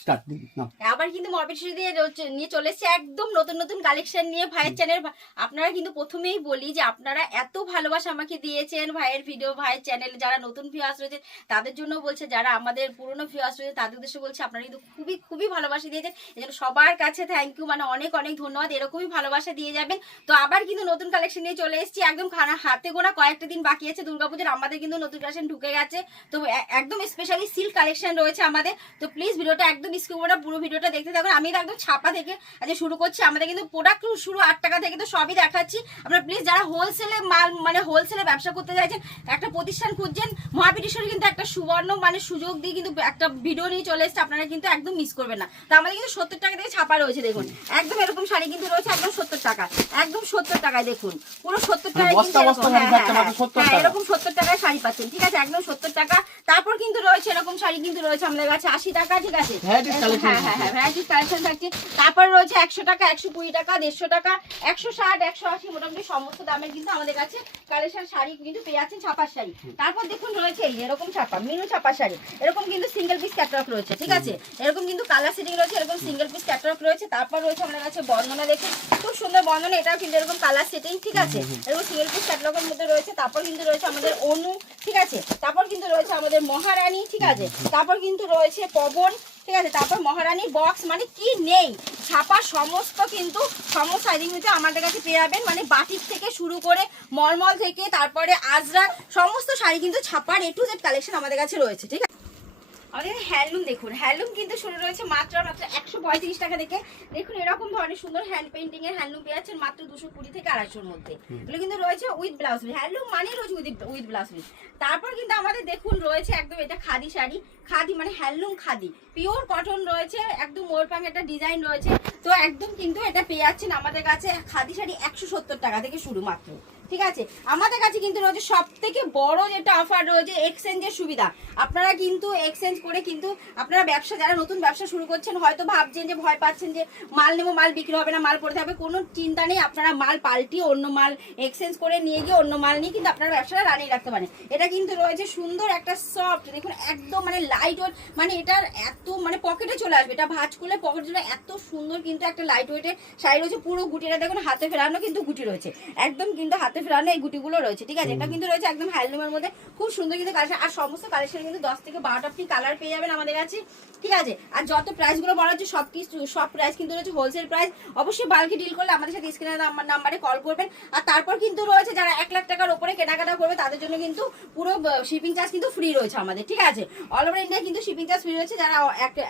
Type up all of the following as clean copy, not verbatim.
Start দিন না। আবার কিন্তু মরপিট দিয়ে নিয়ে চলে এসেছে একদম নতুন নতুন কালেকশন নিয়ে ভাইয়ের চ্যানেল। আপনারা কিন্তু প্রথমেই বলি যে আপনারা এত ভালোবাসা আমাকে দিয়েছেন ভাইয়ের ভিডিও, ভাইয়ের চ্যানেল যারা নতুন ভিউয়ার্স রয়েছে তাদের জন্য বলছে, যারা আমাদের পুরনো ভিউয়ার্স রয়েছে তাদের উদ্দেশ্যে বলছে, আপনারা কিন্তু খুবই খুবই ভালোবাসা দিয়েছেন। এজন্য সবার কাছে থ্যাংক ইউ, মানে অনেক অনেক ধন্যবাদ। এরকমই ভালোবাসা দিয়ে যাবেন। তো আবার কিন্তু নতুন কালেকশন নিয়ে চলে এসেছি, একদম হাতে গোনা কয়েকটা দিন বাকি আছে দুর্গাপুজোর, আমাদের কিন্তু নতুন কালেকশন ঢুকে গেছে। তো একদম স্পেশালি সিল্ক কালেকশন রয়েছে আমাদের। তো প্লিজ ভিডিওটা একদম স্কিপ করে পুরো ভিডিওটা দেখতে থাকুন। আমি একদম ছাপা থেকে আজকে শুরু করছি। আমাদের কিন্তু প্রোডাক্ট শুরু 8 টাকা থেকে, তো সবই দেখাচ্ছি। আপনারা প্লিজ যারা হোলসেলে মাল মানে হোলসেলে ব্যবসা করতে চাইছেন, একটা প্রতিষ্ঠান খুঁজছেন, মহাপীঠেশ্বরী কিন্তু একটা সুবর্ণ মানে সুযোগ দিয়ে কিন্তু একটা ভিডিও নিয়ে চলে এসেছে, আপনারা কিন্তু একদম মিস করবেন না। তো আমাদের কিন্তু 70 টাকা থেকে ছাপা রয়েছে, দেখুন একদম এরকম শাড়ি কিন্তু রয়েছে একদম 70 টাকা, একদম 70 টাকায় দেখুন, পুরো 70 টাকায় কিন্তু এরকম 70 টাকায় শাড়ি পাচ্ছেন, ঠিক আছে, একদম 70 টাকা। তারপর কিন্তু রয়েছে এরকম শাড়ি কিন্তু রয়েছে আমাদের কাছে 80 টাকা, ঠিক আছে, ভ্যারাইটিস কালেকশন থাকছে। তারপর রয়েছে 100 টাকা, 120 টাকা, 150 টাকা, 160, 180, মোটামুটি সমস্ত দামের কিন্তু আমাদের কাছে কালেকশন শাড়ি কিন্তু পেয়ে যাচ্ছেন, ছাপার শাড়ি। তারপর দেখুন রয়েছে এই এরকম ছাপা মিনু ছাপার শাড়ি, এরকম কিন্তু সিঙ্গেল পিস ক্যাটালগ রয়েছে, ঠিক আছে, এরকম কিন্তু কালার সেটিং রয়েছে, এরকম সিঙ্গেল পিস ক্যাটালগ রয়েছে। তারপর রয়েছে আমাদের কাছে বন্দনা, দেখুন খুব সুন্দর বন্দনা, এটাও কিন্তু এরকম কালার সেটিং, ঠিক আছে, এরকম সিঙ্গেল পিস ক্যাটালগের মধ্যে রয়েছে। তারপর কিন্তু রয়েছে আমাদের অনু, ঠিক আছে, তারপর কিন্তু রয়েছে আমাদের মহারানী, ঠিক আছে, তারপর কিন্তু রয়েছে পবন, ঠিক আছে, তারপর মহারানী বক্স, মানে কি নেই ছাপা সমস্ত কিন্তু সমস্ত শাড়ি কিন্তু আমাদের কাছে পেয়ে যাবেন, মানে বাটিক থেকে শুরু করে মলমল থেকে তারপরে আজরা সমস্ত শাড়ি কিন্তু ছাপার A to Z কালেকশন আমাদের কাছে রয়েছে, ঠিক আছে। আমাদের হ্যান্ডলুম দেখুন, হ্যান্ডলুম কিন্তু শুরু রয়েছে মাত্র 135 টাকা থেকে। দেখুন এরকম ধরনের সুন্দর হ্যান্ড পেইন্টিং এর হ্যান্ডলুম পেয়ে যাচ্ছেন মাত্র 220 থেকে 250 মধ্যে। এগুলো কিন্তু রয়েছে উইথ ব্লাউজ পিস, হ্যান্ডলুম মানে রয়েছে উইথ ব্লাউজ পিস। তারপর কিন্তু আমাদের দেখুন রয়েছে একদম এটা খাদি শাড়ি, খাদি মানে হ্যান্ডলুম খাদি, পিওর কটন রয়েছে, একদম মোরপাং একটা ডিজাইন রয়েছে। তো একদম কিন্তু এটা পেয়ে যাচ্ছেন আমাদের কাছে খাদি শাড়ি 170 টাকা থেকে শুরু মাত্র, ঠিক আছে। আমাদের কাছে কিন্তু রয়েছে সব থেকে বড় যেটা অফার রয়েছে এক্সচেঞ্জের সুবিধা। আপনারা কিন্তু এক্সচেঞ্জ করে কিন্তু আপনারা ব্যবসা, যারা নতুন ব্যবসা শুরু করছেন হয়তো ভাবছেন যে ভয় পাচ্ছেন যে মাল নেবো মাল বিক্রি হবে না, মাল পড়ে থাকবে, কোনো চিন্তা নেই। আপনারা মাল পাল্টিয়ে অন্য মাল এক্সচেঞ্জ করে নিয়ে গিয়ে অন্য মাল নিয়ে কিন্তু আপনারা ব্যবসাটা রানিয়ে রাখতে পারেন। এটা কিন্তু রয়েছে সুন্দর একটা সফট, দেখুন একদম মানে লাইট ওয়েট, মানে এটার এত মানে পকেটে চলে আসবে, এটা ভাঁজ করলে পকেটে চলে, এত সুন্দর কিন্তু একটা লাইট ওয়েটের শাড়ি রয়েছে। পুরো গুটিটা দেখুন হাতে ফেরানো কিন্তু গুটি রয়েছে, একদম কিন্তু হাতে ফেরানো এই গুটিগুলো রয়েছে, ঠিক আছে। এটা কিন্তু রয়েছে একদম হ্যান্ডলুমের মধ্যে, খুব সুন্দর কিন্তু কালেকশন। আর সমস্ত কালেকশন কিন্তু 10 থেকে 12টা আপনি কালার পেয়ে যাবেন আমাদের কাছে, ঠিক আছে। আর যত প্রাইসগুলো বলা হচ্ছে সব প্রাইস কিন্তু রয়েছে হোলসেল প্রাইস। অবশ্যই বাল্কে ডিল করলে আমাদের সাথে স্ক্রিনে নাম্বারে কল করবেন। আর তারপর কিন্তু রয়েছে যারা 1 লাখ টাকার উপরে কেনাকাটা করবে তাদের জন্য কিন্তু পুরো শিপিং চার্জ কিন্তু ফ্রি রয়েছে আমাদের, ঠিক আছে। অল ওভার ইন্ডিয়া কিন্তু শিপিং চার্জ ফ্রি রয়েছে যারা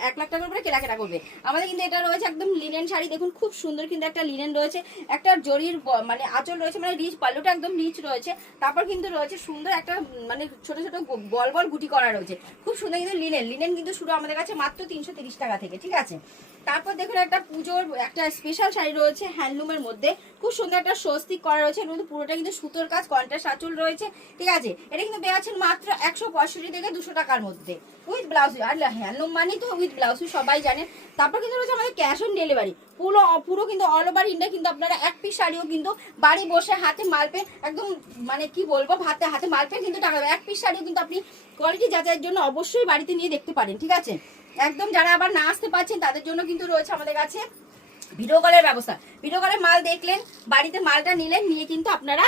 1 লাখ টাকার উপরে কেনাকাটা করবে। আমাদের কিন্তু এটা রয়েছে একদম লিনেন শাড়ি, দেখুন খুব সুন্দর কিন্তু একটা লিনেন রয়েছে, একটা জরির মানে আঁচল রয়েছে, মানে রিচ পাল্লুটা একদম রিচ রয়েছে। তারপর কিন্তু রয়েছে সুন্দর একটা মানে ছোট ছোট বল বল গুটি করা রয়েছে, খুব সুন্দর কিন্তু লিনেন কিন্তু শুরু আমাদের কাছে মাত্র 330 টাকা থেকে, ঠিক আছে। তারপর দেখুন একটা পুজোর একটা স্পেশাল শাড়ি রয়েছে হ্যান্ডলুমের মধ্যে, খুব সুন্দর একটা স্বস্তিক করা রয়েছে, এর মধ্যে পুরোটা কিন্তু সুতোর কাজ, কন্ট্রাস্ট আঁচল রয়েছে, ঠিক আছে। এটা কিন্তু পেয়ে যাচ্ছেন মাত্র 165 থেকে 200 টাকার মধ্যে উইথ ব্লাউজ। আর হ্যান্ডলুম মানে তো উইথ ব্লাউজ সবাই জানেন। তারপর কিন্তু রয়েছে আমাদের ক্যাশ অন ডেলিভারি, পুরো কিন্তু অল ওভার ইন্ডিয়া কিন্তু আপনারা এক পিস শাড়িও কিন্তু বাড়ি বসে হাতে মালপে একদম মানে কি বলবো হাতে মালপে কিন্তু টাকা এক পিস শাড়িও কিন্তু আপনি কোয়ালিটি যাচাইয়ের জন্য অবশ্যই বাড়িতে নিয়ে দেখতে পারেন, ঠিক আছে। একদম যারা আবার না আসতে পারছেন তাদের জন্য কিন্তু রয়েছে আমাদের কাছে ভিডিও কলের ব্যবস্থা। ভিডিও কলে মাল দেখলেন, বাড়িতে মালটা নিলেন, নিয়ে কিন্তু আপনারা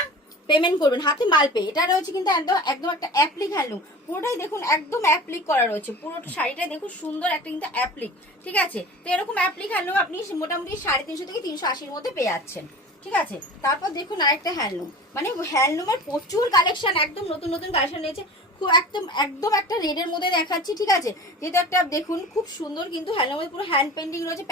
পেমেন্ট করবেন হাতে মাল পেয়ে। এটা রয়েছে কিন্তু একদম একটা অ্যাপ্লিক হ্যান্ডলুম, পুরোটাই দেখুন একদম অ্যাপ্লিক করা রয়েছে, পুরো শাড়িটা দেখুন সুন্দর একটা কিন্তু অ্যাপ্লিক, ঠিক আছে। তো এরকম অ্যাপ্লিক হ্যান্ডলুম আপনি মোটামুটি 350 থেকে 380-র মধ্যে পেয়ে যাচ্ছেন, ঠিক আছে। তারপর দেখুন আরেকটা হ্যান্ডলুম, মানে হ্যান্ডলুমের প্রচুর কালেকশন, একদম নতুন নতুন কালেকশন রয়েছে। খুব একদম একটা রেডের মধ্যে দেখাচ্ছি, ঠিক আছে। যেটা একটা দেখুন খুব সুন্দর কিন্তু হ্যান্ডলুমের পুরো হ্যান্ড পেন্টিং রয়েছে,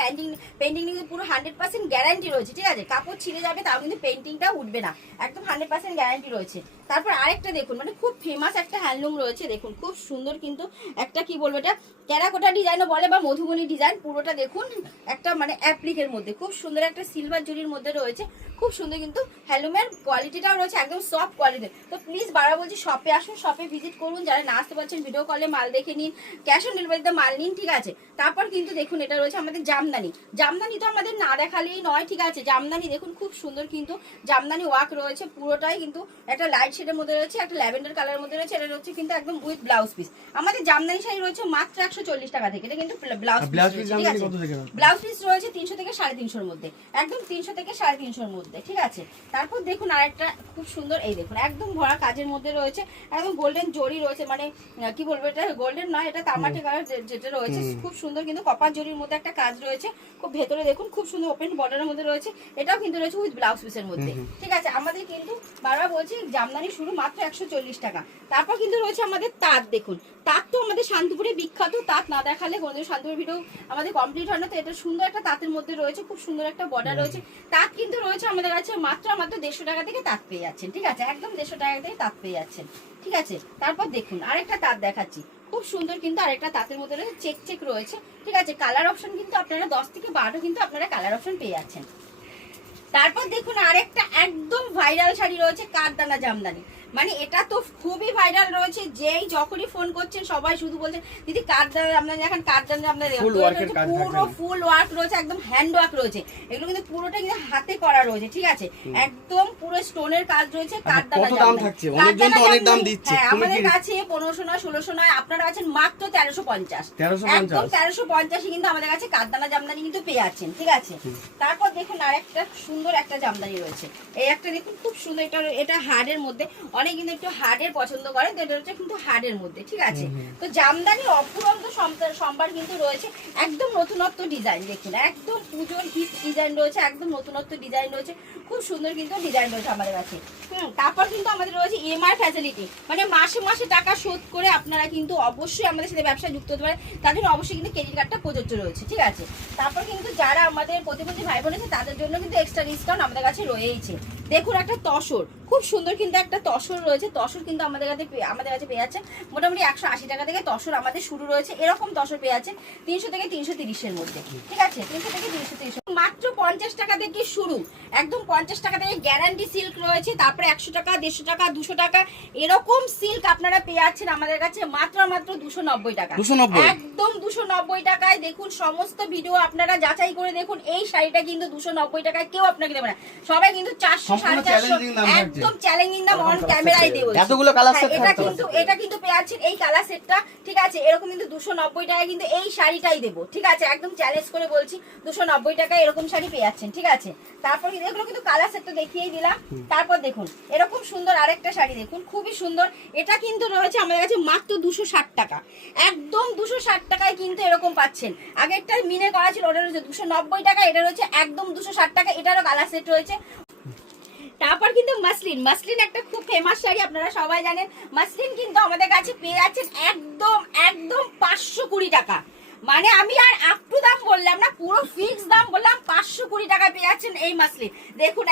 পেন্টিং কিন্তু পুরো 100% গ্যারান্টি রয়েছে, ঠিক আছে। কাপড় ছিঁড়ে যাবে তাও কিন্তু পেন্টিংটা উঠবে না, একদম 100% গ্যারান্টি রয়েছে। তারপর আরেকটা দেখুন, মানে খুব ফেমাস একটা হ্যান্ডলুম রয়েছে, দেখুন খুব সুন্দর কিন্তু একটা কি বলবো এটা টেরাকোটা ডিজাইনও বলে বা মধুবনী ডিজাইন, পুরোটা দেখুন একটা মানে অ্যাপ্লিকের মধ্যে খুব সুন্দর একটা সিলভার জরির মধ্যে রয়েছে, খুব সুন্দর কিন্তু হ্যান্ডলুমের কোয়ালিটিটাও রয়েছে একদম সফট কোয়ালিটির। তো প্লিজ বারবার বলছি শপে আসুন, শপে ভিজিট করুন। যারা না আসতে পারছেন ভিডিও কলে মাল দেখে নিন, ক্যাশ অন ডেলিভারিতে মাল নিন, ঠিক আছে। তারপর কিন্তু দেখুন এটা রয়েছে আমাদের জামদানি তো আমাদের না দেখালেই নয়, ঠিক আছে। জামদানি দেখুন খুব সুন্দর কিন্তু জামদানি ওয়ার্ক রয়েছে, পুরোটাই কিন্তু একটা লাইট শেডের মধ্যে রয়েছে, একটা ল্যাভেন্ডার কালারের মধ্যে রয়েছে। এটা রয়েছে কিন্তু একদম উইথ ব্লাউজ পিস। আমাদের জামদানি শাড়ি রয়েছে মাত্র 140 টাকা থেকে। এটা কিন্তু ব্লাউজ পিস, ঠিক আছে? ব্লাউজ পিস রয়েছে 300 থেকে 350 মধ্যে, একদম 300 থেকে 350 মধ্যে, ঠিক আছে? তারপর দেখুন আরেকটা খুব সুন্দর, এই দেখুন একদম ভরা কাজের মধ্যে রয়েছে, একদম গোল্ডেন জরি রয়েছে, মানে কি বলবো, এটা গোল্ডেন নয়, এটা তামাটে কালার যেটা রয়েছে, খুব সুন্দর কিন্তু কপার জরির মধ্যে একটা কাজ রয়েছে। খুব ভেতরে দেখুন খুব সুন্দর ওপেন বর্ডারের মধ্যে রয়েছে। এটাও কিন্তু রয়েছে উইথ ব্লাউজ পিসের মধ্যে, ঠিক আছে? আমাদের কিন্তু বারবার বলছি জামদানি শুরু মাত্র 140 টাকা। তারপর কিন্তু রয়েছে আমাদের তাঁত। দেখুন তাঁত তো আমাদের শান্তিপুরে বিখ্যাত, তাঁত না দেখালে কোনোদিন শান্তিপুর ভিডিও আমাদের কমপ্লিট হয় না। তো এটা সুন্দর একটা তাঁতের মধ্যে রয়েছে, খুব সুন্দর একটা বর্ডার রয়েছে। তাঁত কিন্তু রয়েছে আমাদের কাছে মাত্র 150 টাকা থেকে তাঁত পেয়ে যাচ্ছেন, ঠিক আছে? একদম 150 টাকা থেকে তাঁত পেয়ে যাচ্ছেন, ঠিক আছে? তারপর দেখুন আরেকটা তাঁত দেখাচ্ছি, খুব সুন্দর কিন্তু আরেকটা তাঁতের মধ্যে রয়েছে, চেক চেক রয়েছে, ঠিক আছে? কালার অপশন কিন্তু আপনারা 10 থেকে 12 কিন্তু আপনারা কালার অপশন পেয়ে যাচ্ছেন। তারপর দেখুন আরেকটা একদম ভাইরাল শাড়ি রয়েছে কাঠদানা জামদানি, মানে এটা তো খুবই ভাইরাল রয়েছে। যেই যখনই ফোন করছেন সবাই শুধু বলছেন দিদি কাঠদানা জামদানি দেখান, কাঠদানা জামদানি দেখান। পুরো ফুল ওয়ার্ক রয়েছে, একদম হ্যান্ড ওয়ার্ক রয়েছে। এগুলো কিন্তু পুরোটা কিন্তু হাতে করা রয়েছে, ঠিক আছে? একদম পুরো স্টোনের কাজ রয়েছে কাঠদানা জামদানি। হ্যাঁ, আমাদের কাছে 1500 নয় 1600 নয়, আপনারা আছেন মাত্র 1350, একদম 1350 কিন্তু আমাদের কাছে কাঠদানা জামদানি কিন্তু পেয়ে যাচ্ছেন, ঠিক আছে? তারপর দেখুন আরেকটা সুন্দর একটা জামদানি রয়েছে, এই একটা দেখুন খুব সুন্দর, এটা হার্ডের মধ্যে, অনেক কিন্তু একটু হার্ডের পছন্দ করে, তো এটা হচ্ছে কিন্তু হার্ডের মধ্যে, ঠিক আছে? তো জামদানির অপুরন্ত সম্ভার কিন্তু রয়েছে, একদম নতুনত্ব ডিজাইন। দেখুন একদম পুজোর হিট ডিজাইন রয়েছে, একদম নতুনত্ব ডিজাইন রয়েছে, খুব সুন্দর কিন্তু ডিজাইন রয়েছে আমাদের কাছে। তারপর কিন্তু আমাদের রয়েছে ইএমআই ফ্যাসিলিটি, মানে মাসে মাসে টাকা শোধ করে আপনারা কিন্তু অবশ্যই আমাদের সাথে ব্যবসায় যুক্ত হতে পারেন, তার জন্য অবশ্যই কিন্তু ক্রেডিট কার্ডটা প্রযোজ্য রয়েছে, ঠিক আছে? তারপর কিন্তু যারা আমাদের প্রতিবেশী ভাই বোন আছে তাদের জন্য কিন্তু এক্সট্রা ডিসকাউন্ট আমাদের কাছে রয়েছে। দেখুন একটা তসর, খুব সুন্দর কিন্তু একটা তসর রয়েছে, তসর কিন্তু আমাদের কাছে পেয়ে যাচ্ছে মোটামুটি 180 টাকা থেকে তসর আমাদের শুরু রয়েছে। এরকম তসর পেয়ে যাচ্ছে 300 থেকে 330 এর মধ্যে, ঠিক আছে? 300 থেকে 330, মাত্র 50 টাকা থেকে শুরু, একদম 50 টাকা থেকে গ্যারান্টি সিল্ক রয়েছে। তারপরে 100 টাকা 150 টাকা 200 টাকা এরকম সিল্ক আপনারা পেয়ে যাচ্ছেন আমাদের কাছে মাত্র 290 টাকা, একদম 290 টাকায়। দেখুন সমস্ত ভিডিও আপনারা যাচাই করে দেখুন, এই শাড়িটা কিন্তু 290 টাকায় কেউ আপনাকে দেবে না, সবাই কিন্তু 400 450, একদম চ্যালেঞ্জিং দাম অন ক্যামেরায় দেব। এতগুলো কালার সেট, এটা কিন্তু পেয়ে যাচ্ছেন এই কালার সেটটা, ঠিক আছে? এরকম কিন্তু 290 টাকায় কিন্তু এই শাড়িটাই দেবো, ঠিক আছে? একদম চ্যালেঞ্জ করে বলছি 290 টাকায় এরকম শাড়ি পেয়ে যাচ্ছেন, ঠিক আছে? তারপর এগুলো কিন্তু কালার সেটটা দেখিয়েই দিলাম। তারপর দেখুন এরকম সুন্দর আরেকটা শাড়ি, দেখুন খুবই সুন্দর, এটা কিন্তু রয়েছে আমাদের কাছে মাত্র 260 টাকা, একদম 260 টাকায় কিন্তু এরকম পাচ্ছেন। আগেরটা মিনে করা ছিল, ওটা রয়েছে 290 টাকা, এটা রয়েছে একদম 260 টাকা, এটারও কালার সেট রয়েছে। তারপর কিন্তু মাসলিন একটা খুব ফেমাস শাড়ি, আপনারা সবাই জানেন। মাসলিন কিন্তু আমাদের কাছে পেয়ে যাচ্ছেন একদম 520 টাকা, মানে আমি আর আপ টু দাম বললাম না, পুরো ফিক্স দাম বললাম, 520 টাকা পেয়ে যাচ্ছেন এই মাসলিন। দেখুন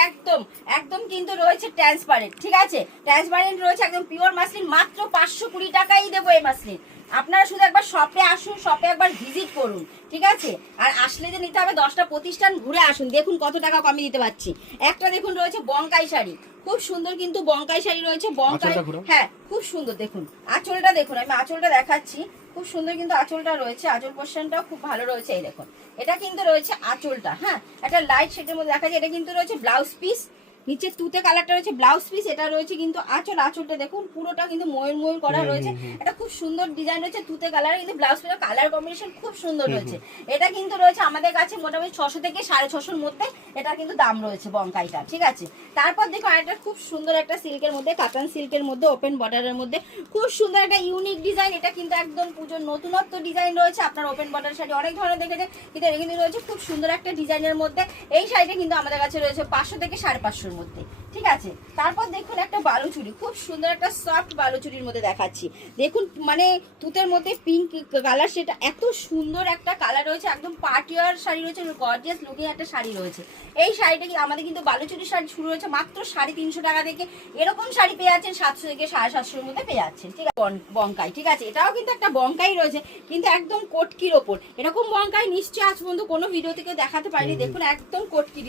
একদম কিন্তু রয়েছে ট্রান্সপারেন্ট, ঠিক আছে? ট্রান্সপারেন্ট রয়েছে, একদম পিওর মাসলিন, মাত্র 520 টাকাই দেবো এই মাসলিন। আপনারা শুধু একবার শপে আসুন, শপে একবার ভিজিট করুন, ঠিক আছে? আর আসলে যে নিতে হবে 10টা প্রতিষ্ঠান ঘুরে আসুন, দেখুন কত টাকা কমে দিতে পারছি। একটা দেখুন রয়েছে বঙ্কাই শাড়ি, খুব সুন্দর কিন্তু বঙ্কাই শাড়ি রয়েছে, বঙ্কাই, হ্যাঁ খুব সুন্দর। দেখুন আঁচলটা দেখুন, আমি আঁচলটা দেখাচ্ছি, খুব সুন্দর কিন্তু আঁচলটা রয়েছে, আঁচল পোর্শনটাও খুব ভালো রয়েছে। এই দেখুন এটা কিন্তু রয়েছে আঁচলটা, হ্যাঁ একটা লাইট শেডের মধ্যে দেখা যায়। এটা কিন্তু রয়েছে ব্লাউজ পিস, নিচে তুতে কালারটা রয়েছে ব্লাউজ পিস, এটা রয়েছে কিন্তু আঁচলটা দেখুন পুরোটা কিন্তু ময়ূর করা রয়েছে। এটা খুব সুন্দর ডিজাইন রয়েছে তুতে কালার, কিন্তু ব্লাউজ পিসের কালার কম্বিনেশন খুব সুন্দর রয়েছে। এটা কিন্তু রয়েছে আমাদের কাছে মোটামুটি 600 থেকে 650 মধ্যে এটা কিন্তু দাম রয়েছে বঙ্কাইটা, ঠিক আছে? তারপর দেখো আরেকটা খুব সুন্দর একটা সিল্কের মধ্যে, কাতান সিল্কের মধ্যে, ওপেন বর্ডারের মধ্যে খুব সুন্দর একটা ইউনিক ডিজাইন। এটা কিন্তু একদম পুজোর নতুনত্ব ডিজাইন রয়েছে। আপনার ওপেন বর্ডার শাড়ি অনেক ধরনের দেখেছেন, কিন্তু এটা কিন্তু রয়েছে খুব সুন্দর একটা ডিজাইনের মধ্যে। এই শাড়িটা কিন্তু আমাদের কাছে রয়েছে 500 থেকে 550 মধ্যে, ঠিক আছে? তারপর দেখুন একটা বালুচুরি, খুব সুন্দর একটা সফট বালুচুরির মধ্যে দেখাচ্ছি। দেখুন মানে তুতের মধ্যে পিঙ্ক কালার, সেটা এত সুন্দর একটা কালার রয়েছে, একদম পার্টিয়ার শাড়ি রয়েছে, গর্জিয়াস লুকিং একটা শাড়ি রয়েছে। এই শাড়িটা কি আমাদের কিন্তু বালুচুরির শাড়ি শুরু হয়েছে মাত্র 350 টাকা থেকে, এরকম শাড়ি পেয়ে যাচ্ছেন 700 থেকে 750 মধ্যে পেয়ে যাচ্ছেন, ঠিক আছে? বঙ্কাই, ঠিক আছে? এটাও কিন্তু একটা বঙ্কাই রয়েছে, কিন্তু একদম কোটকির ওপর। এরকম বঙ্কাই নিশ্চয়ই আজ পর্যন্ত কোনো ভিডিও থেকে দেখাতে পারিনি। দেখুন একদম কোটকি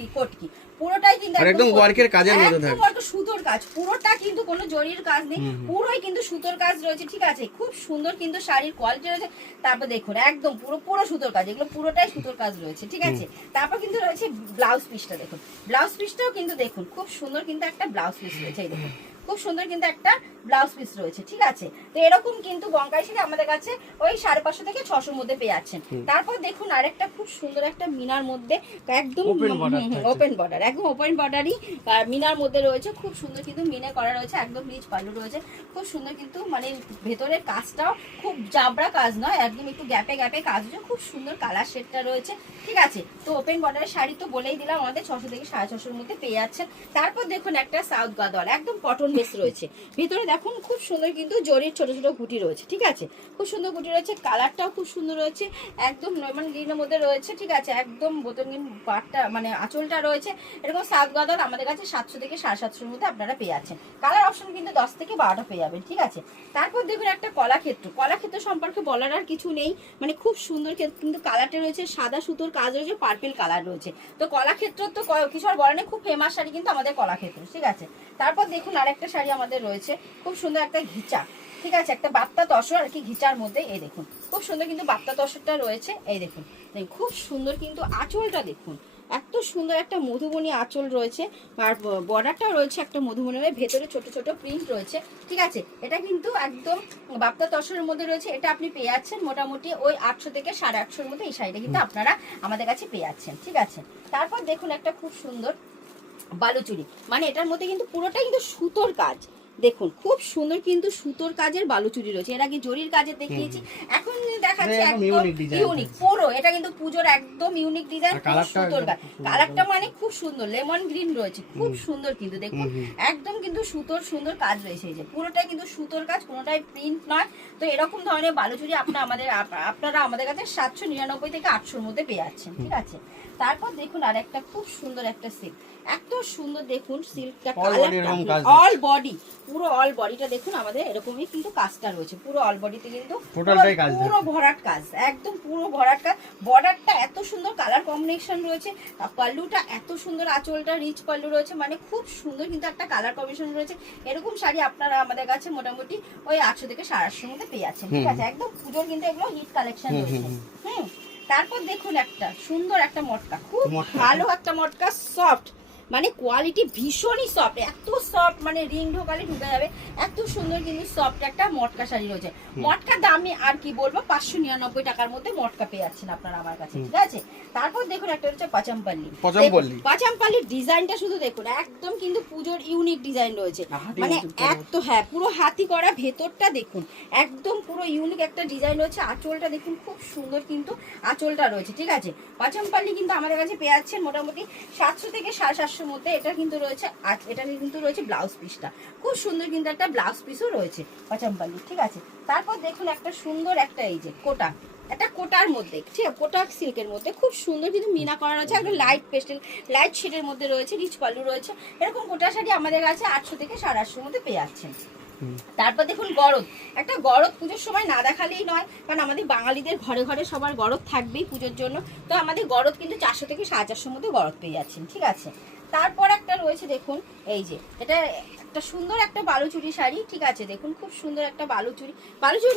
পুরোটাই কিন্তু একদম ওয়ার্কের কাজের মধ্যে থাকে, একদম সুতোর কাজ, পুরোটা কিন্তু কোনো জরির কাজ নেই, পুরোই কিন্তু সুতোর কাজ রয়েছে, ঠিক আছে? খুব সুন্দর কিন্তু শাড়ির কোয়ালিটি রয়েছে। তারপর দেখুন একদম পুরো সুতোর কাজ, এগুলো পুরোটাই সুতোর কাজ রয়েছে, ঠিক আছে? তারপর কিন্তু রয়েছে ব্লাউজ পিসটা, দেখুন ব্লাউজ পিসটাও কিন্তু দেখুন খুব সুন্দর কিন্তু একটা ব্লাউজ পিস রয়েছে। এই দেখুন খুব সুন্দর কিন্তু একটা ব্লাউজ পিস রয়েছে, ঠিক আছে। তো এরকম কিন্তু বঙ্কাই শাড়ি আমাদের কাছে ওই 550 থেকে 600 মধ্যে পেয়ে যাচ্ছেন। তারপর দেখুন আরেকটা খুব সুন্দর একটা মিনার মধ্যে একদম ওপেন বর্ডার, একদম ওপেন বর্ডারই মিনার মধ্যে রয়েছে, খুব সুন্দর কিন্তু মিনা করা রয়েছে, একদম রিচ পাল্লু রয়েছে, খুব সুন্দর কিন্তু মানে ভেতরের কাজটাও খুব জাবড়া কাজ নয়, একদম একটু গ্যাপে গ্যাপে কাজ হচ্ছে, খুব সুন্দর কালার শেডটা রয়েছে, ঠিক আছে। তো ওপেন বর্ডারের শাড়ি তো বলেই দিলাম আমাদের 600 থেকে 650 মধ্যে পেয়ে যাচ্ছেন। তারপর দেখুন একটা সাউথ গাদওয়াল একদম কটন বেস রয়েছে, ভিতরে দেখুন খুব সুন্দর কিন্তু জরির ছোট ছোট গুটি রয়েছে, ঠিক আছে, খুব সুন্দর গুটি রয়েছে, কালারটাও খুব সুন্দর রয়েছে, একদম লেমন গ্রিনের মধ্যে রয়েছে, ঠিক আছে, একদম বোতল গ্রিন পাটটা মানে আঁচলটা রয়েছে। এরকম সাউথ গাদওয়াল আমাদের কাছে 700 থেকে 750 মধ্যে আপনারা পেয়ে যাচ্ছেন। কালার অপশন কিন্তু 10 থেকে 12টা পেয়ে যাবেন, ঠিক আছে। তারপর দেখুন একটা কলাক্ষেত্র, কলাক্ষেত্র সম্পর্কে বলার আর কিছু নেই, মানে খুব সুন্দর কিন্তু কালারটা রয়েছে, সাদা সুতোর কাজ রয়েছে, পার্পল কালার রয়েছে। তো কলাক্ষেত্র তো কিছু আর বলার নেই, খুব ফেমাস শাড়ি কিন্তু আমাদের কলাক্ষেত্র, ঠিক আছে। তারপর দেখুন আরেকটা শাড়ি আমাদের রয়েছে খুব সুন্দর একটা ঘিচা, ঠিক আছে, একটা বাপ্তা তসর আর কি ঘিচার মধ্যে, এই দেখুন খুব সুন্দর কিন্তু বাপ্তা তসরটা রয়েছে, এই দেখুন খুব সুন্দর কিন্তু আঁচলটা দেখুন, এত সুন্দর একটা মধুবনী আঁচল রয়েছে, আর বর্ডারটাও রয়েছে একটা মধুবনী, ভেতরে ছোট ছোট প্রিন্ট রয়েছে, ঠিক আছে। এটা কিন্তু একদম বাপ্তা তসরের মধ্যে রয়েছে, এটা আপনি পেয়ে যাচ্ছেন মোটামুটি ওই 800 থেকে 850 মধ্যে এই শাড়িটা কিন্তু আপনারা আমাদের কাছে পেয়ে যাচ্ছেন, ঠিক আছে। তারপর দেখুন একটা খুব সুন্দর বালুচুরি, মানে এটার মধ্যে কিন্তু পুরোটাই কিন্তু সুতোর কাজ, দেখুন খুব সুন্দর কিন্তু সুতোর কাজের বালুচুরি রয়েছে, এর আগে জরির কাজে দেখিয়েছি, এখন দেখাচ্ছি একদম ইউনিক পুরো, এটা কিন্তু পুজোর একদম ইউনিক ডিজাইন, সুতোর কাজ, কালারটা মানে খুব সুন্দর লেমন গ্রিন রয়েছে, খুব সুন্দর কিন্তু দেখুন একদম কিন্তু সুতোর সুন্দর কাজ রয়েছে, এই যে পুরোটাই কিন্তু সুতোর কাজ, কোনোটাই প্রিন্ট নয়। তো এরকম ধরনের বালুচুরি আপনারা আমাদের কাছে 799 থেকে 800 মধ্যে পেয়ে যাচ্ছেন, ঠিক আছে। তারপর দেখুন আর একটা খুব সুন্দর একটা সিল্ক, এত সুন্দর দেখুন সিল্কটা, অল বডি, পুরো অল বডিটা দেখুন আমাদের এরকমই কিন্তু কাজটা রয়েছে, পুরো অল বডিতে কিন্তু পুরো ভরাট কাজ, একদম পুরো ভরাট কাজ, বর্ডারটা এত সুন্দর কালার কম্বিনেশন রয়েছে, পাল্লুটা এত সুন্দর, আঁচলটা রিচ পাল্লু রয়েছে, মানে খুব সুন্দর কিন্তু একটা কালার কম্বিনেশন রয়েছে। এরকম শাড়ি আপনারা আমাদের কাছে মোটামুটি ওই 800 থেকে 850 মধ্যে পেয়ে যাচ্ছেন, ঠিক আছে, একদম পুজোর কিন্তু এগুলো হিট কালেকশন রয়েছে। তারপর দেখুন একটা সুন্দর একটা মটকা, খুব ভালো একটা মটকা, সফট, মানে কোয়ালিটি ভীষণই সফট, এত সফট মানে রিং ঢোকালে ঢুকে যাবে, এত সুন্দর কিন্তু সফট একটা মটকা শাড়ি রয়েছে। মটকা দামি আর কি বলবো, 599 টাকার মধ্যে মটকা পেয়ে যাচ্ছেন আপনারা আমার কাছে, ঠিক আছে। তারপর দেখুন একটা হচ্ছে পাচামপাল্লি, পাচামপাল্লির ডিজাইনটা শুধু দেখুন, একদম কিন্তু পুজোর ইউনিক ডিজাইন রয়েছে, মানে এত, হ্যাঁ পুরো হাতি করা, ভেতরটা দেখুন একদম পুরো ইউনিক একটা ডিজাইন রয়েছে, আঁচলটা দেখুন খুব সুন্দর কিন্তু আঁচলটা রয়েছে, ঠিক আছে। পাচামপাল্লি কিন্তু আমাদের কাছে পেয়ে যাচ্ছেন মোটামুটি 700 থেকে 750 মধ্যে, এটা কিন্তু রয়েছে, এটা কিন্তু রয়েছে ব্লাউজ পিসটা, খুব সুন্দর কিন্তু একটা ব্লাউজ পিসও রয়েছে পাচামপাল্লি, ঠিক আছে। তারপর দেখুন একটা সুন্দর একটা এই যে কোটা, একটা কোটার মধ্যে, ঠিক আছে, কোটা সিল্কের মধ্যে খুব সুন্দর কিন্তু মিনা করা রয়েছে, একদম লাইট পেস্টেল লাইট শেডের মধ্যে রয়েছে, রিচ পাল্লু রয়েছে, এরকম কোটা শাড়ি আমাদের কাছে 800 থেকে 850 মধ্যে পেয়ে যাচ্ছেন। তারপর দেখুন গরদ, একটা গরদ পুজোর সময় না দেখালেই নয়, কারণ আমাদের বাঙালিদের ঘরে ঘরে সবার গরদ থাকবেই পুজোর জন্য, তো আমাদের গরদ কিন্তু 400 থেকে 450 মধ্যে গরদ পেয়ে যাচ্ছেন, ঠিক আছে। তারপর একটা রয়েছে দেখুন এই যে, এটা একটা সুন্দর একটা বালুচুরি শাড়ি, ঠিক আছে, দেখুন খুব সুন্দর একটা বালুচুরি,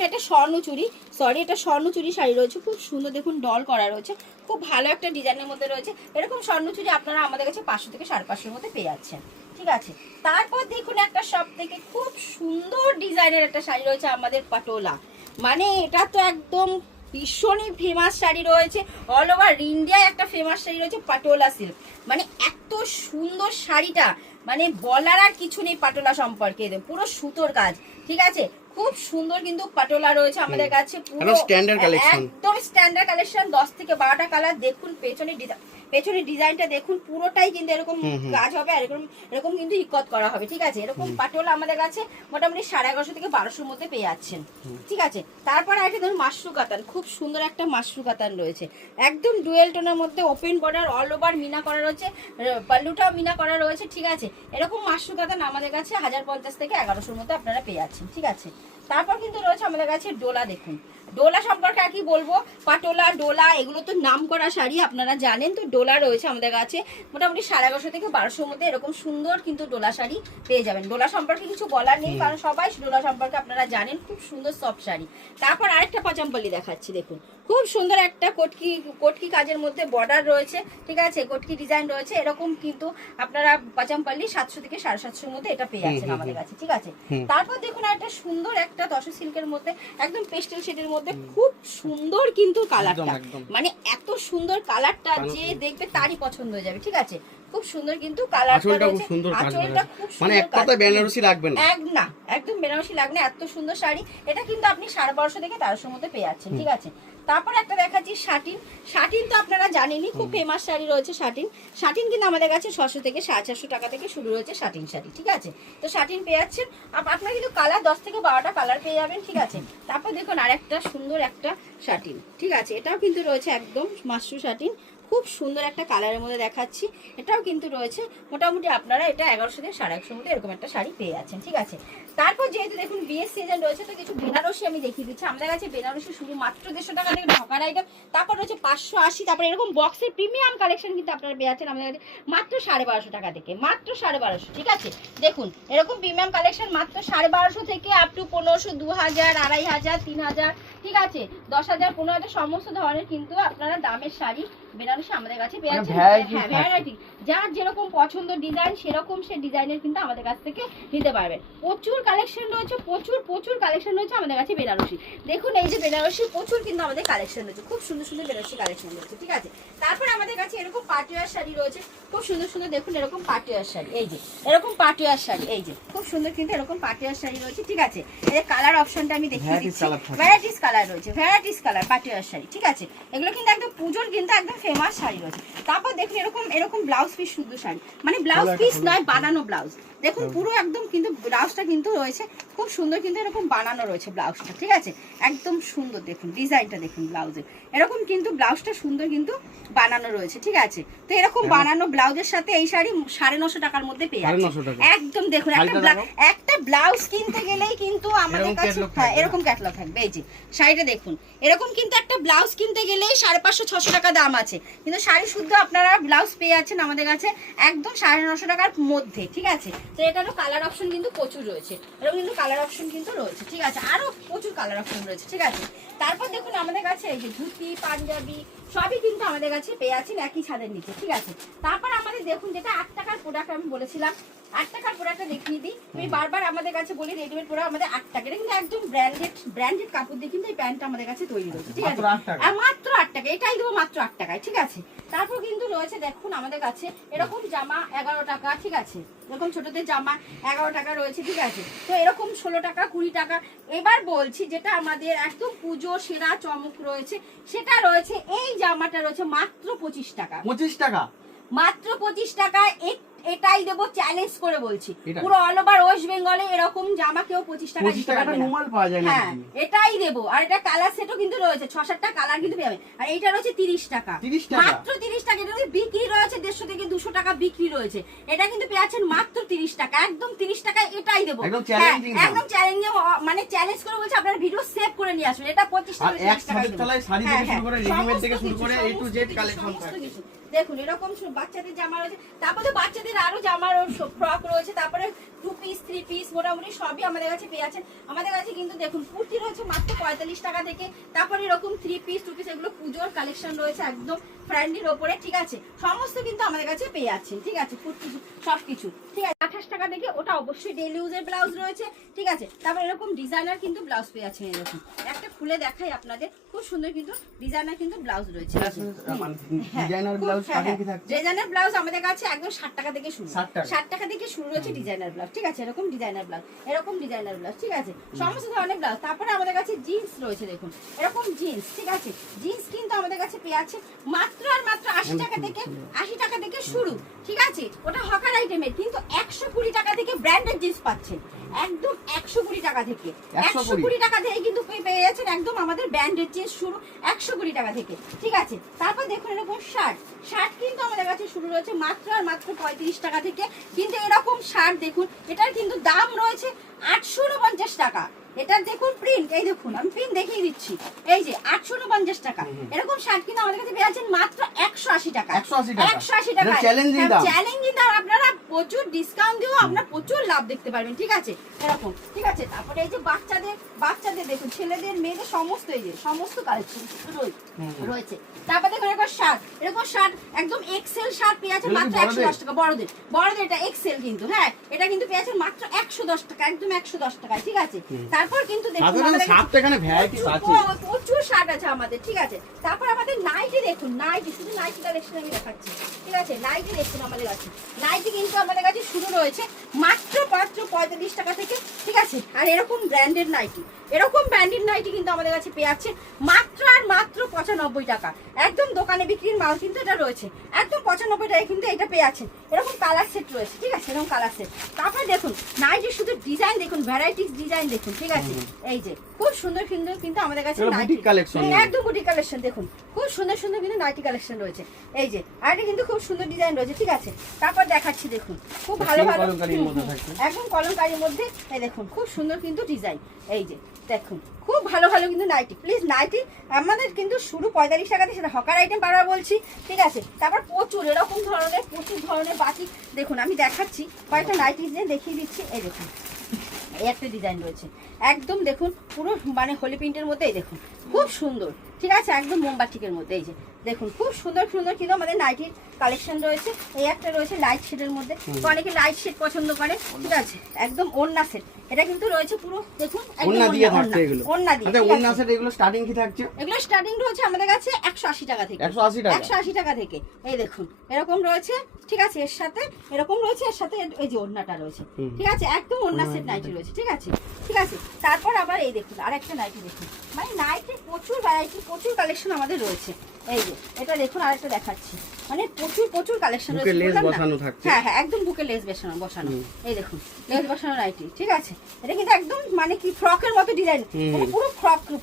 এটা স্বর্ণচুরি, সরি এটা স্বর্ণচুরি শাড়ি রয়েছে, খুব সুন্দর দেখুন ডল করা রয়েছে, খুব ভালো একটা ডিজাইনের মধ্যে রয়েছে, এরকম স্বর্ণচুরি আপনারা আমাদের কাছে 500 থেকে 550 মধ্যে পেয়ে যাচ্ছেন, ঠিক আছে। তারপর দেখুন একটা সব থেকে খুব সুন্দর ডিজাইনের একটা শাড়ি রয়েছে আমাদের পাটোলা, মানে এটা তো একদম ভীষণই ফেমাস শাড়ি রয়েছে, অল ওভার ইন্ডিয়ায় একটা ফেমাস শাড়ি রয়েছে পাটোলা সিল্ক, মানে এত সুন্দর শাড়িটা মানে বলার আর কিছু নেই পাটোলা সম্পর্কে, পুরো সুতোর কাজ, ঠিক আছে, খুব সুন্দর কিন্তু পাটোলা রয়েছে আমাদের কাছে, পুরো স্ট্যান্ডার্ড কালেকশন, একদম স্ট্যান্ডার্ড কালেকশন, 10 থেকে 12টা কালার, দেখুন পেছনের ডিজাইনটা দেখুন, পুরোটাই কিন্তু এরকম কাজ হবে, আর এরকম কিন্তু ইকত করা হবে, ঠিক আছে। এরকম পাটোলা আমাদের কাছে মোটামুটি 1150 থেকে 1200 মধ্যে পেয়ে যাচ্ছেন, ঠিক আছে। তারপর একটা ধরুন মাশরু কাতান, খুব সুন্দর একটা মাশরু কাতান রয়েছে, একদম ডুয়েল টোনের মধ্যে, ওপেন বর্ডার, অল ওভার মিনা করা রয়েছে, পাল্লুটাও মিনা করা রয়েছে, ঠিক আছে। এরকম মাশরু কাতান আমাদের কাছে 1050 থেকে 1100 মধ্যে আপনারা পেয়ে যাচ্ছেন, ঠিক আছে। তারপর কিন্তু রয়েছে আমাদের কাছে ডোলা, দেখুন ডোলা সম্পর্কে আর কি বলবো, পাটোলা ডোলা এগুলো তো নাম করা শাড়ি আপনারা জানেন, তো ডোলা রয়েছে আমাদের কাছে মোটামুটি 1150 থেকে 1200 মধ্যে, এরকম সুন্দর কিন্তু ডোলা শাড়ি পেয়ে যাবেন। ডোলা সম্পর্কে কিছু বলার নেই, কারণ সবাই ডোলা সম্পর্কে আপনারা জানেন, খুব সুন্দর সফট শাড়ি। তারপর আরেকটা পাচামপাল্লি দেখাচ্ছি, দেখুন খুব সুন্দর একটা কটকি কাজের মধ্যে বর্ডার রয়েছে, ঠিক আছে, কটকি ডিজাইন রয়েছে। এরকম কিন্তু আপনারা পাজামপাল্লি 700 থেকে 750 মধ্যে এটা পেয়ে যাচ্ছেন আমাদের কাছে, ঠিক আছে। তারপর দেখুন একটা সুন্দর একটা তসর সিল্কের মধ্যে একদম পেস্টেল শেডের মধ্যে খুব সুন্দর কিন্তু কালারটা, মানে এত সুন্দর কালারটা যে দেখবে তারই পছন্দ হয়ে যাবে, ঠিক আছে। খুব সুন্দর কিন্তু কালারটা রয়েছে, আঁচলটা খুব সুন্দর, মানে এক কথায় বেনারসি লাগবে না, না একদম বেনারসি লাগবে না, এত সুন্দর শাড়ি। এটা কিন্তু আপনি 1250 থেকে 1300 মধ্যে পেয়ে যাচ্ছেন, ঠিক আছে। তারপর একটা দেখাচ্ছি শাটিন। শাটিন তো আপনারা জানেনই খুব ফেমাস শাড়ি রয়েছে শাটিন। শাটিন কিন্তু আমাদের কাছে 600 থেকে 450 টাকা থেকে শুরু রয়েছে শাটিন শাড়ি, ঠিক আছে। তো শাটিন পেয়ে যাচ্ছেন আপনারা কিন্তু কালার 10 থেকে 12টা কালার পেয়ে যাবেন, ঠিক আছে। তারপর দেখুন আরেকটা সুন্দর একটা শাটিন, ঠিক আছে, এটাও কিন্তু রয়েছে একদম মাশরু শাটিন, খুব সুন্দর একটা কালারের মধ্যে দেখাচ্ছি। এটাও কিন্তু রয়েছে মোটামুটি আপনারা এটা 1100 থেকে 1150 মধ্যে এরকম একটা শাড়ি পেয়ে যাচ্ছেন, ঠিক আছে। তারপর যেহেতু দেখুন বিয়ের সিজন রয়েছে তো কিছু বেনারসি আমি দেখিয়ে দিচ্ছি। আমাদের কাছে বেনারসি শুরু মাত্র 150 টাকা থেকে ঢাকার আইটেম, তারপর রয়েছে 580, তারপর এরকম বক্সের প্রিমিয়াম কালেকশন কিন্তু আপনারা পেয়ে যাচ্ছেন আমাদের কাছে মাত্র 1250 টাকা থেকে, মাত্র 1250, ঠিক আছে। দেখুন এরকম প্রিমিয়াম কালেকশন মাত্র 1250 থেকে আপ টু 1500, 2000, 2500, 3000, ঠিক আছে, 10,000, 15,000 সমস্ত ধরনের কিন্তু আপনারা দামের শাড়ি বেনারসি আমাদের কাছে পেয়ে যাচ্ছেন। হ্যাঁ, ভ্যারাইটি যার যেরকম পছন্দ ডিজাইন সেরকম সে ডিজাইনের কিন্তু আমাদের কাছ থেকে নিতে পারবেন। প্রচুর কালেকশন রয়েছে, প্রচুর কালেকশন রয়েছে আমাদের কাছে বেনারসি। দেখুন এই যে বেনারসি প্রচুর কিন্তু আমাদের কালেকশন রয়েছে, খুব সুন্দর সুন্দর বেনারসি কালেকশন রয়েছে, ঠিক আছে। তারপর আমাদের কাছে এরকম পাটিয়ার শাড়ি রয়েছে, খুব সুন্দর সুন্দর। দেখুন এরকম পাটিয়ার শাড়ি, এই যে এরকম পাটিয়ার শাড়ি, এই যে খুব সুন্দর কিন্তু এরকম পাটিয়ার শাড়ি রয়েছে, ঠিক আছে। এই কালার অপশনটা আমি দেখিয়ে দিচ্ছি, ভ্যারাইটিস কালার রয়েছে, ভ্যারাইটিস কালার পাটিয়ার শাড়ি, ঠিক আছে। এগুলো কিন্তু একদম পুজোর কিন্তু একদম ফেমাস শাড়ি রয়েছে। তারপর দেখুন এরকম ব্লাউজ পিস শুদ্ধ শাড়ি, মানে ব্লাউজ পিস নয় বানানো ব্লাউজ, দেখুন পুরো একদম কিন্তু ব্লাউজটা কিন্তু রয়েছে খুব সুন্দর কিন্তু এরকম বানানো রয়েছে ব্লাউজটা, ঠিক আছে, একদম সুন্দর। দেখুন ডিজাইনটা দেখুন ব্লাউজের, এরকম কিন্তু ব্লাউজটা সুন্দর কিন্তু বানানো রয়েছে, ঠিক আছে। তো এরকম বানানো ব্লাউজের সাথে এই শাড়ি 950 টাকার মধ্যে পেয়ে যাচ্ছে একদম। দেখুন একটা ব্লাউজ কিনতে গেলেই কিন্তু আমাদের কাছে এরকম ক্যাটালগ থাকবে, এই যে শাড়িটা দেখুন, এরকম কিন্তু একটা ব্লাউজ কিনতে গেলেই 550-600 টাকা দাম আছে, কিন্তু শাড়ি শুদ্ধ আপনারা ব্লাউজ পেয়ে যাচ্ছেন আমাদের কাছে একদম 950 টাকার মধ্যে, ঠিক আছে। তো এটারও কালার অপশন কিন্তু প্রচুর রয়েছে, এরকম কিন্তু কালার অপশন কিন্তু রয়েছে, ঠিক আছে, আরো প্রচুর কালার অপশন রয়েছে, ঠিক আছে। তারপর দেখুন আমাদের কাছে এই যে ধুতি পাঞ্জাবি সবই কিন্তু আমাদের কাছে পেয়ে যাচ্ছেন একই ছাদের নিচে, ঠিক আছে। তারপর আমাদের দেখুন যেটা 8 টাকার প্রোডাক্ট আমি বলেছিলাম, 8 টাকার প্রোডাক্টটা দেখিয়ে দিই। আমি বারবার আমাদের কাছে বলি রেডিমেড প্রোডাক্ট আমাদের 8 টাকা, এটা কিন্তু একদম ব্র্যান্ডেড কাপড় দিয়ে কিন্তু এই প্যান্টটা আমাদের কাছে তৈরি রয়েছে, ঠিক আছে, মাত্র 8 টাকা, এটাই দেবো মাত্র 8 টাকায়, ঠিক আছে। তারপর কিন্তু রয়েছে দেখুন আমাদের কাছে এরকম জামা 11 টাকা, ঠিক আছে, এরকম ছোটদের জামা 11 টাকা রয়েছে, ঠিক আছে। তো এরকম 16 টাকা 20 টাকা। এবার বলছি যেটা আমাদের একদম পুজো সেরা চমক রয়েছে সেটা রয়েছে এই জামাটা রয়েছে মাত্র 25 টাকা, 25 টাকা, মাত্র 25 টাকায়। এটাই দেবো চ্যালেঞ্জ করে বলছি, পুরো অল ওভার ওয়েস্ট বেঙ্গলে এরকম জামা কেউ 25 টাকা দিতে পারবে না, হ্যাঁ এটাই দেবো। আর এটা কালার সেটও কিন্তু রয়েছে 6-7টা কালার কিন্তু পেয়ে যাবে। আর এইটা রয়েছে 30 টাকা, মাত্র 30 টাকা। এটা বিক্রি রয়েছে 150 থেকে 200 টাকা বিক্রি রয়েছে, এটা কিন্তু পেয়ে যাচ্ছেন মাত্র 30 টাকা, একদম 30 টাকায় এটাই দেবো, একদম চ্যালেঞ্জিং, মানে চ্যালেঞ্জ করে বলছি আপনারা ভিডিও সেভ করে নিয়ে আসবেন। এটা 25 টাকা, এক ছাদের তলায় শাড়ি থেকে শুরু করে রেডিমেড থেকে শুরু করে A to Z কালেকশন থাকে। দেখুন এরকম বাচ্চাদের জামা রয়েছে, তারপরে বাচ্চাদের আরো জামার ফ্রক রয়েছে, তারপরে 2 পিস 3 পিস মোটামুটি সবই আমাদের কাছে পেয়ে যাচ্ছেন। আমাদের কাছে কিন্তু দেখুন কুর্তি রয়েছে মাত্র 45 টাকা থেকে, তারপরে এরকম 3 পিস 2 পিস এগুলো পুজোর কালেকশন রয়েছে একদম ফ্রেন্ডলির ওপরে, ঠিক আছে, সমস্ত কিন্তু আমাদের কাছে পেয়ে যাচ্ছেন, ঠিক আছে, কুর্তি সবকিছু, ঠিক আছে। 28 টাকা থেকে ওটা অবশ্যই ডেইলি ইউজের ব্লাউজ রয়েছে, ঠিক আছে। তারপর এরকম ডিজাইনার কিন্তু ব্লাউজ পেয়ে যাচ্ছেন, এরকম একটা খুলে দেখাই আপনাদের, খুব সুন্দর কিন্তু ডিজাইনার কিন্তু ব্লাউজ রয়েছে, ডিজাইনার ব্লাউজ আমাদের কাছে একদম 60 টাকা থেকে শুরু, 60 টাকা থেকে শুরু হচ্ছে ডিজাইনার ব্লাউজ, ঠিক আছে, এরকম ডিজাইনার ব্লাউজ, এরকম ডিজাইনার ব্লাউজ, ঠিক আছে, সমস্ত ধরনের ব্লাউজ। তারপরে আমাদের কাছে জিন্স রয়েছে, দেখুন এরকম জিন্স, ঠিক আছে, জিন্স কিন্তু আমাদের কাছে পেয়ে আছে মাত্র আর মাত্র 80 টাকা থেকে শুরু, ঠিক আছে। ওটা হকার আইটেমের, কিন্তু 120 টাকা থেকে ব্র্যান্ডেড জিন্স পাচ্ছেন, একদম 120 টাকা থেকে, 120 টাকা থেকে কিন্তু পেয়ে যাচ্ছেন একদম আমাদের ব্র্যান্ডেড জিন্স শুরু 120 টাকা থেকে, ঠিক আছে। তারপর দেখুন এরকম শার্ট কিন্তু আমাদের কাছে শুরু রয়েছে মাত্র আর মাত্র 35 টাকা থেকে, কিন্তু এরকম শার্ট দেখুন এটার কিন্তু দাম রয়েছে 849 টাকা, এটা দেখুন প্রিন্ট, এই দেখুন আমি প্রিন্ট দেখিয়ে দিচ্ছি, এই যে 849 টাকা। এরকম শার্ট কিন্তু আমাদের কাছে পেয়ে যাচ্ছেন মাত্র 180 টাকা। 180 টাকা চ্যালেঞ্জিং দাম, চ্যালেঞ্জিং দাম। আপনারা প্রচুর ডিসকাউন্ট দিও, আপনারা প্রচুর লাভ দেখতে পারবেন, ঠিক আছে এরকম, ঠিক আছে। তারপরে এই যে বাচ্চাদের দেখুন, ছেলেদের মেয়েদের সমস্ত, এই যে সমস্ত কালেকশন রয়েছে। তারপর দেখুন এরকম শার্ট একদম এক্সেল শার্ট পেয়ে যাচ্ছেন মাত্র 110 টাকা। বড়দের এটা এক্সেল কিন্তু, হ্যাঁ এটা কিন্তু পেয়ে যাচ্ছেন মাত্র 110 টাকা, একদম 110 টাকায়, ঠিক আছে। তারপর কিন্তু দেখুন প্রচুর শার্ট আছে আমাদের, ঠিক আছে। তারপর আমাদের নাইটি দেখুন, নাইটি শুধু নাইটি কালেকশন আমি দেখাচ্ছি, ঠিক আছে। নাইটি দেখুন আমাদের কাছে, নাইটি কিন্তু আমাদের কাছে শুরু রয়েছে মাত্র 45 টাকা থেকে, ঠিক আছে। আর এরকম ব্র্যান্ডেড নাইটি কিন্তু আমাদের কাছে পেয়ে যাচ্ছে মাত্র আর মাত্র 95 টাকা। একদম দোকানে বিক্রির মাল কিন্তু এটা রয়েছে একদম 95 টাকায় কিন্তু এটা পেয়ে যাচ্ছেন। এরকম কালার সেট রয়েছে, ঠিক আছে, এরকম কালার সেট। তারপরে দেখুন নাইটির শুধু ডিজাইন দেখুন, ভ্যারাইটিস ডিজাইন দেখুন, ঠিক আছে। এই যে খুব সুন্দর কিন্তু আমাদের কাছে নাইটি কালেকশন, একদম বুটিক কালেকশন দেখুন, খুব সুন্দর কিন্তু নাইটি কালেকশন রয়েছে। এই যে আর এটা কিন্তু খুব সুন্দর ডিজাইন রয়েছে, ঠিক আছে। তারপর দেখাচ্ছি দেখুন খুব ভালো একদম কলমকারীর মধ্যে, এই দেখুন খুব সুন্দর কিন্তু ডিজাইন। এই যে দেখুন খুব ভালো কিন্তু নাইটি। প্লিজ নাইটি আমাদের কিন্তু শুরু 45 টাকাতে, সেটা হকার আইটেম বারবার বলছি, ঠিক আছে। তারপর প্রচুর ধরনের বাটিক দেখুন, আমি দেখাচ্ছি কয়েকটা নাইটি দেখিয়ে দিচ্ছি। এই দেখুন এই একটা ডিজাইন রয়েছে একদম দেখুন পুরো মানে হোলি প্রিন্টের মধ্যে, এই দেখুন খুব সুন্দর, ঠিক আছে, একদম মোমবাটিকের মধ্যে। এই যে দেখুন খুব সুন্দর কিন্তু আমাদের নাইটির কালেকশন রয়েছে। এই একটা রয়েছে লাইট শেডের মধ্যে, অনেকে লাইট শেড পছন্দ করে, ঠিক আছে। একদম ওড়না সেট, এটা কিন্তু রয়েছে পুরো দেখুন ওড়না দিয়ে থাকছে, এগুলো ওড়না দিয়ে। আচ্ছা ওড়না সেট এগুলো স্টার্টিং কি থাকছে? এগুলো স্টার্টিং রয়েছে আমাদের কাছে 180 টাকা থেকে, 180 টাকা থেকে। এই দেখুন এরকম রয়েছে, ঠিক আছে। এর সাথে এরকম রয়েছে, এর সাথে এই যে ওড়নাটা রয়েছে, ঠিক আছে, একদম ওড়না সেট নাইটি রয়েছে, ঠিক আছে। তারপর আবার এই দেখুন আরেকটা নাইটি দেখুন, মানে নাইটি প্রচুর ভ্যারাইটি, প্রচুর কালেকশন আমাদের রয়েছে। এই যে এটা দেখুন আরেকটা দেখাচ্ছি, মানে প্রচুর কালেকশন রয়েছে। হ্যাঁ একদম বুকে লেস বসানো। এই দেখুন লেস বসানো নাইটি, ঠিক আছে। এটা কিন্তু একদম মানে কি ফ্রকের মতো ডিজাইন, পুরো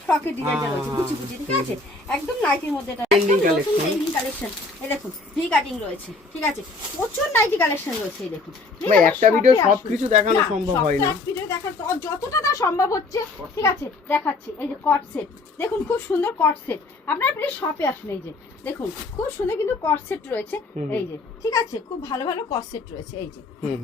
ফ্রকের ডিজাইনটা রয়েছে কুচি, ঠিক আছে। একদম নাইটির মধ্যে এটা একদম ট্রেন্ডিং কালেকশন। এই দেখুন ভি কাটিং রয়েছে, ঠিক আছে, প্রচুর নাইটি কালেকশন রয়েছে। এই দেখুন ভাই একটা ভিডিও সবকিছু দেখানো সম্ভব হয় না, ভিডিও দেখা যতটা তা সম্ভব হচ্ছে, ঠিক আছে, দেখাচ্ছি। এই যে কট সেট দেখুন, খুব সুন্দর কট সেট। আপনারা প্লিজ শপে আসুন। এই যে দেখুন খুব সুন্দর কিন্তু কট সেট রয়েছে, এই যে, ঠিক আছে, খুব ভালো কট সেট রয়েছে। এই যে,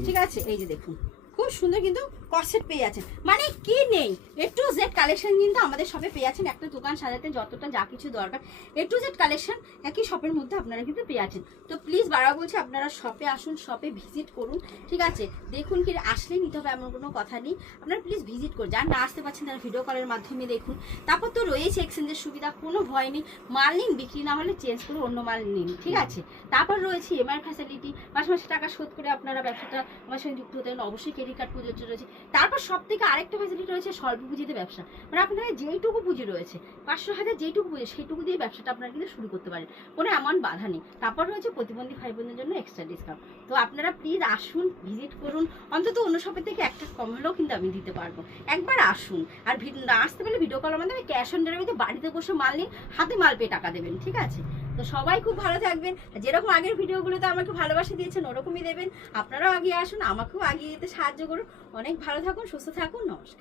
ঠিক আছে, এই যে দেখুন খুব সুন্দর কিন্তু কসেট পেয়ে যাচ্ছেন, মানে কি নেই A to Z কালেকশন কিন্তু আমাদের শপে পেয়ে যাচ্ছেন। একটা দোকান সাজাতে যতটা যা কিছু দরকার A to Z কালেকশন একই শপের মধ্যে আপনারা কিন্তু পেয়ে যাচ্ছেন। তো প্লিজ বারবার বলছি আপনারা শপে আসুন, শপে ভিজিট করুন, ঠিক আছে। দেখুন কি আসলেই নিতে হবে এমন কোনো কথা নেই, আপনারা প্লিজ ভিজিট করুন। যারা না আসতে পারছেন তারা ভিডিও কলের মাধ্যমে দেখুন। তারপর তো রয়েছে এক্সচেঞ্জের সুবিধা, কোনো ভয় নেই, মাল নিন, বিক্রি না হলে চেঞ্জ করে অন্য মাল নিন, ঠিক আছে। তারপর রয়েছে EMI ফ্যাসিলিটি, মাসে টাকা শোধ করে আপনারা ব্যবসাটা আমার সঙ্গে যুক্ত হতে পারেন। অবশ্যই ক্রেডিট কার্ড প্রযোজ্য রয়েছে। তারপর সব থেকে আরেকটা ফ্যাসিলিটি রয়েছে স্বল্প পুঁজিতে ব্যবসা, মানে আপনাদের যেইটুকু পুঁজি রয়েছে 500,000 যেইটুকু পুঁজি সেইটুকু দিয়ে ব্যবসাটা আপনারা কিন্তু শুরু করতে পারেন, কোনো অ্যামাউন্ট বাধা নেই। তারপর রয়েছে প্রতিবন্ধী ভাই বোনদের জন্য এক্সট্রা ডিসকাউন্ট। তো আপনারা প্লিজ আসুন, ভিজিট করুন, অন্তত অন্য শপের থেকে একটা কম হলেও কিন্তু আমি দিতে পারবো। একবার আসুন, আর না আসতে পারলে ভিডিও কলের মাধ্যমে ক্যাশ অন ডেলিভারিতে বাড়িতে বসে মাল নিন, হাতে মাল পেয়ে টাকা দেবেন, ঠিক আছে। তো সবাই খুব ভালো থাকবেন, যেরকম আগের ভিডিওগুলোতে আমাকে ভালোবাসা দিয়েছেন ওরকমই দেবেন। আপনারাও আগিয়ে আসুন, আমাকেও আগিয়ে যেতে সাহায্য করুন। অনেক ভালো থাকুন, সুস্থ থাকুন, নমস্কার।